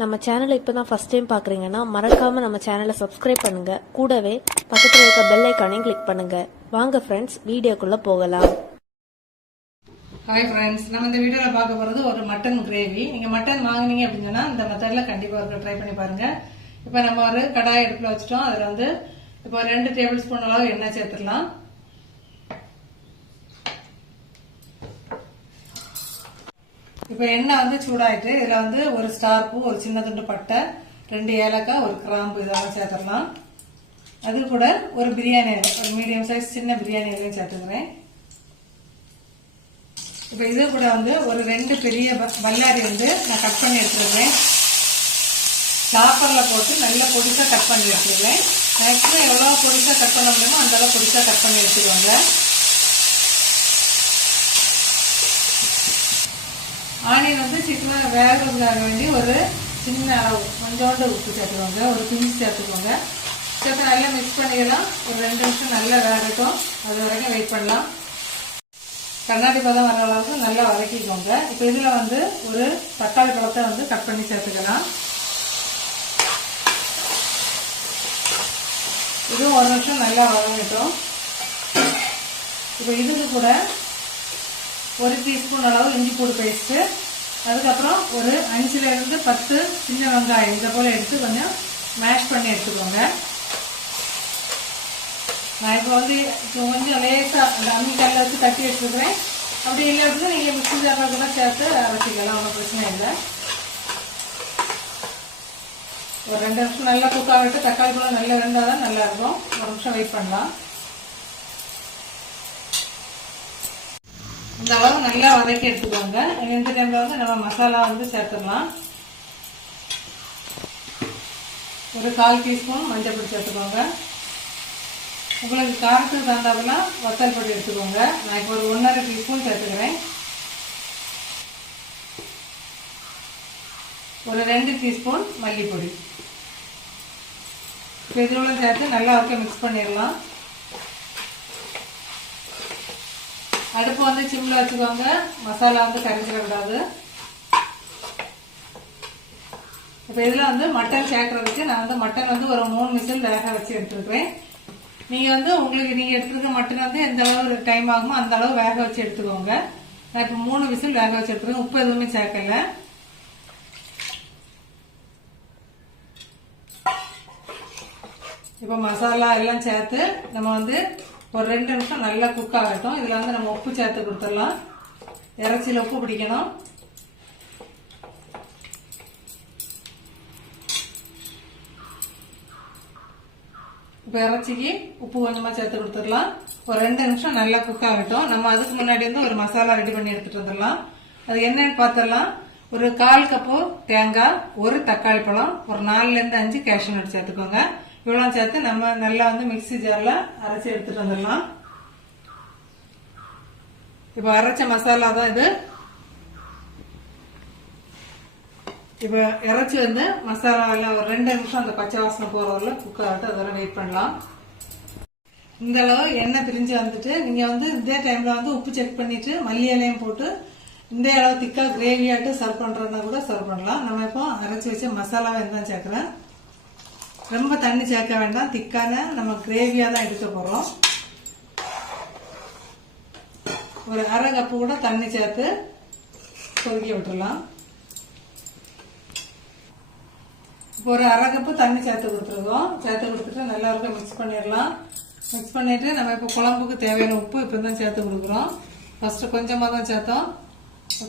நம்ம சேனலை இப்போ தான் ஃபர்ஸ்ட் டைம் பார்க்குறீங்கன்னா மறக்காமல் நம்ம சேனலை சப்ஸ்கிரைப் பண்ணுங்கள். கூடவே பக்கத்தில் இருக்க பெல் ஐக்கானையும் கிளிக் பண்ணுங்கள். வாங்க ஃப்ரெண்ட்ஸ், வீடியோக்குள்ளே போகலாம். ஹாய் ஃப்ரெண்ட்ஸ், நம்ம இந்த வீடியோவில் பார்க்க போகிறது ஒரு மட்டன் கிரேவி. நீங்கள் மட்டன் வாங்கினீங்க அப்படின்னு சொன்னால் இந்த மெத்தடில் கண்டிப்பாக ஒரு ட்ரை பண்ணி பாருங்கள். இப்போ நம்ம ஒரு கடாய் அடுப்பில் வச்சுட்டோம். அதில் வந்து இப்போ 2 டேபிள் ஸ்பூன் அளவு எண்ணெய் சேர்த்துடலாம். இப்போ எண்ணெய் வந்து சூடாயிட்டு இதில் வந்து ஒரு ஸ்டார் பூ, ஒரு சின்ன துண்டு பட்டை, 2 ஏலக்காய், ஒரு கிராம்பு இதெல்லாம் சேர்த்துடலாம். அது கூட ஒரு பிரியாணி, ஒரு மீடியம் சைஸ் சின்ன பிரியாணி இலையும் சேர்த்துக்கிறேன். இப்போ இது கூட வந்து ஒரு 2 பெரிய பல்லாரி வந்து நான் கட் பண்ணி எடுத்துருக்கேன். சாப்பரில் போட்டு நல்லா பொடிசாக கட் பண்ணி எடுத்துருக்கேன். மேக்ஸிமம் எவ்வளோ பொடிசாக கட் பண்ண முடியுமோ அந்த அளவு பொடிசாக கட் பண்ணி எடுத்துக்கோங்க. ஆனியன் வந்து சீக்கிரம் வேகிறதுக்காக வேண்டி ஒரு சின்ன அளவு கொஞ்சோண்டு உப்பு சேர்த்துக்கோங்க, ஒரு பிஞ்சு சேர்த்துக்கோங்க. சேர்த்து நல்லா மிக்ஸ் பண்ணிக்கலாம். ஒரு 2 நிமிஷம் நல்லா வேகட்டும், அது வரைக்கும் வெயிட் பண்ணலாம். கண்ணாடி பதம் வர அளவுக்கு நல்லா வதக்கிக்கோங்க. இப்போ இதில் வந்து ஒரு தக்காளி பழத்தை வந்து கட் பண்ணி சேர்த்துக்கலாம். இதுவும் 1 நிமிஷம் நல்லா வதங்கட்டும். இப்போ இதுக்கு கூட 1 டீஸ்பூன் அளவு இஞ்சி பூண்டு பேஸ்ட்டு, அதுக்கப்புறம் ஒரு 5லேருந்து 10 சின்ன வெங்காயம் இதை போல் எடுத்து கொஞ்சம் மேஷ் பண்ணி எடுத்துக்கோங்க. நான் இப்போ வந்து கொஞ்சம் லேசாக அந்த அம்மிக்கல்ல வச்சு தட்டி எடுத்துக்கிறேன். அப்படி இல்லை அப்படின்னா நீங்கள் மிக்ஸி ஜாரில் கூட சேர்த்து அரைச்சிக்கலாம், ஒன்றும் பிரச்சனை இல்லை. ஒரு 2 நிமிஷம் நல்லா குக் ஆகிட்டு தக்காளி கூட நல்லா வெந்தால் தான் நல்லாயிருக்கும். 1 நிமிஷம் வெயிட் பண்ணலாம். இந்த அளவு நல்லா வதக்கி எடுத்துக்கோங்க. இந்த டைம்ல வந்து நம்ம மசாலா வந்து சேர்த்துடலாம். ஒரு 1/4 டீஸ்பூன் மஞ்சள் பொடி சேர்த்துக்கோங்க. உங்களுக்கு காரத்துக்கு தகுந்தாப்புல வத்தல் பொடி எடுத்துக்கோங்க. நான் இப்போ ஒரு 1½ டீஸ்பூன் சேர்த்துக்கிறேன். ஒரு 2 டீஸ்பூன் மல்லிப்பொடி இதோட சேர்த்து நல்லா மிக்ஸ் பண்ணிடலாம். அடுப்பு வந்து சிம்ல வச்சுக்கோங்க. மசாலா வந்து கரைஞ்சிடக்கூடாது. இப்போ இதில் வந்து மட்டன் சேர்க்கறதுக்கு நான் வந்து மட்டன் வந்து ஒரு 3 விசில் வேக வச்சு எடுத்துருக்கிறேன். நீங்கள் வந்து நீங்கள் எடுத்துருக்க மட்டன் வந்து எந்த அளவு டைம் ஆகுமோ அந்த அளவு வேக வச்சு எடுத்துக்கோங்க. நான் இப்போ 3 விசில் வேக வச்சு எடுத்துருக்கேன். உப்பு எதுவுமே சேர்க்கல. இப்போ மசாலா எல்லாம் சேர்த்து நம்ம வந்து ஒரு 2 நிமிஷம் நல்லா குக் ஆகட்டும். இதில் வந்து நம்ம உப்பு சேர்த்து கொடுத்துடலாம். இறைச்சியில் உப்பு பிடிக்கணும். இப்போ இறைச்சிக்கு உப்பு கொஞ்சமாக சேர்த்து கொடுத்துடலாம். ஒரு 2 நிமிஷம் நல்லா குக் ஆகட்டும். நம்ம அதுக்கு முன்னாடி வந்து ஒரு மசாலா ரெடி பண்ணி எடுத்துட்டு வந்துடலாம். அது என்னன்னு பார்த்துடலாம். ஒரு 1/4 கப்பு தேங்காய், ஒரு தக்காளி பழம், ஒரு 4லேருந்து 5 கேஷ்யூ நட் சேர்த்துக்கோங்க. இவ்வளோ சேர்த்து நம்ம நல்லா வந்து மிக்ஸி ஜாரில் அரைச்சி எடுத்துட்டு வந்துடலாம். இப்போ அரைச்ச மசாலா தான் இது. இப்போ இறைச்சி வந்து மசாலாவில் ஒரு 2 நிமிஷம் அந்த பச்சை வாசனை போகிறவரை குக் ஆகிட்டு அதோட வெயிட் பண்ணலாம். இந்த அளவு எண்ணெய் பிரிஞ்சு வந்துட்டு நீங்கள் வந்து இதே டைமில் வந்து உப்பு செக் பண்ணிட்டு மல்லி இலையும் போட்டு இந்த அளவு திக்காக கிரேவியாட்டு சர்வ் பண்ணுறதுனா கூட சர்வ் பண்ணலாம். நம்ம இப்போ அரைச்சி வச்ச மசாலாவை தான் சேர்க்குறேன். ரொம்ப தண்ணி சேர்க்க வேண்டாம். திக்கான நம்ம கிரேவியாக தான் எடுக்க போகிறோம். ஒரு 1/2 கப்பு கூட தண்ணி சேர்த்து கொதிக்க விட்டுடலாம். இப்போ ஒரு 1/2 கப்பு தண்ணி சேர்த்து கொடுத்துருக்கோம். சேர்த்து கொடுத்துட்டு நல்லா இருக்க மிக்ஸ் பண்ணிடலாம். மிக்ஸ் பண்ணிட்டு நம்ம இப்போ குழம்புக்கு தேவையான உப்பு இப்போ தான் சேர்த்து கொடுக்குறோம். ஃபர்ஸ்ட் கொஞ்சமாக தான் சேர்த்தோம்.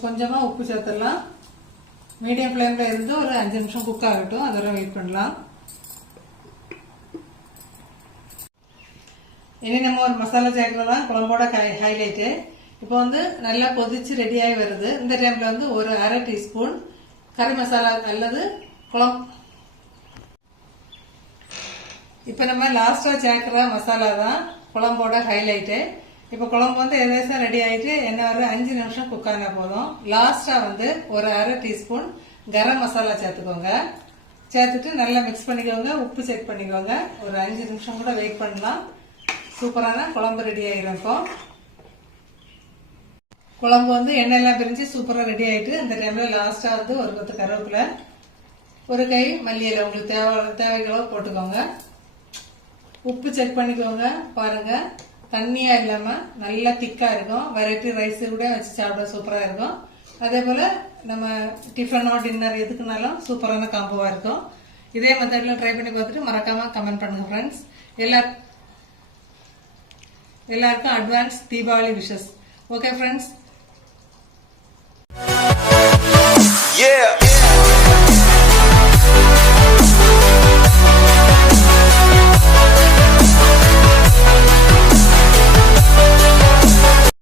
கொஞ்சமாக உப்பு சேர்த்துடலாம். மீடியம் ஃப்ளேமில் இருந்து ஒரு 5 நிமிஷம் குக் ஆகட்டும், அதோட வெயிட் பண்ணலாம். இனி நம்ம ஒரு மசாலா சேர்க்கலாம். குழம்போட ஹைலைட்டு இப்போ வந்து நல்லா கொதிச்சு ரெடியாகி வருது. இந்த டைம்ல வந்து ஒரு 1/2 டீஸ்பூன் கறி மசாலா அல்லது குழம்பு. இப்போ நம்ம லாஸ்டா சேர்க்கிற மசாலா தான் குழம்போட ஹைலைட்டு. இப்போ குழம்பு வந்து எதேசம் ரெடி ஆகிட்டு என்ன ஒரு 5 நிமிஷம் குக் ஆனா போதும். லாஸ்டா வந்து ஒரு 1/2 டீஸ்பூன் கரம் மசாலா சேர்த்துக்கோங்க. சேர்த்துட்டு நல்லா மிக்ஸ் பண்ணிக்கோங்க. உப்பு செக் பண்ணிக்கோங்க. ஒரு 5 நிமிஷம் கூட வெயிட் பண்ணலாம். சூப்பரான குழம்பு ரெடி ஆகிடும். இப்போ குழம்பு வந்து எண்ணெயெல்லாம் பிரிஞ்சு சூப்பராக ரெடி ஆகிட்டு இந்த டைமில் லாஸ்ட்டாக வந்து ஒரு 10 கருவேப்பிலை ஒரு கை மல்லி இலை உங்களுக்கு தேவைகளோ போட்டுக்கோங்க. உப்பு செக் பண்ணிக்கோங்க. பாருங்க, தண்ணியா இல்லாம நல்லா திக்கா இருக்கும். வெரைட்டி ரைஸ் கூட வச்சு சாப்பிட சூப்பரா இருக்கும். அதே போல நம்ம டிஃபனோ டின்னர் எதுக்குனாலும் சூப்பரான காம்போவா இருக்கும். இதே மெத்தட்ல ட்ரை பண்ணி பார்த்துட்டு மறக்காம கமெண்ட் பண்ணுங்க ஃப்ரெண்ட்ஸ். எல்லாருக்கும் advance Deepavali wishes. Okay friends. Yeah.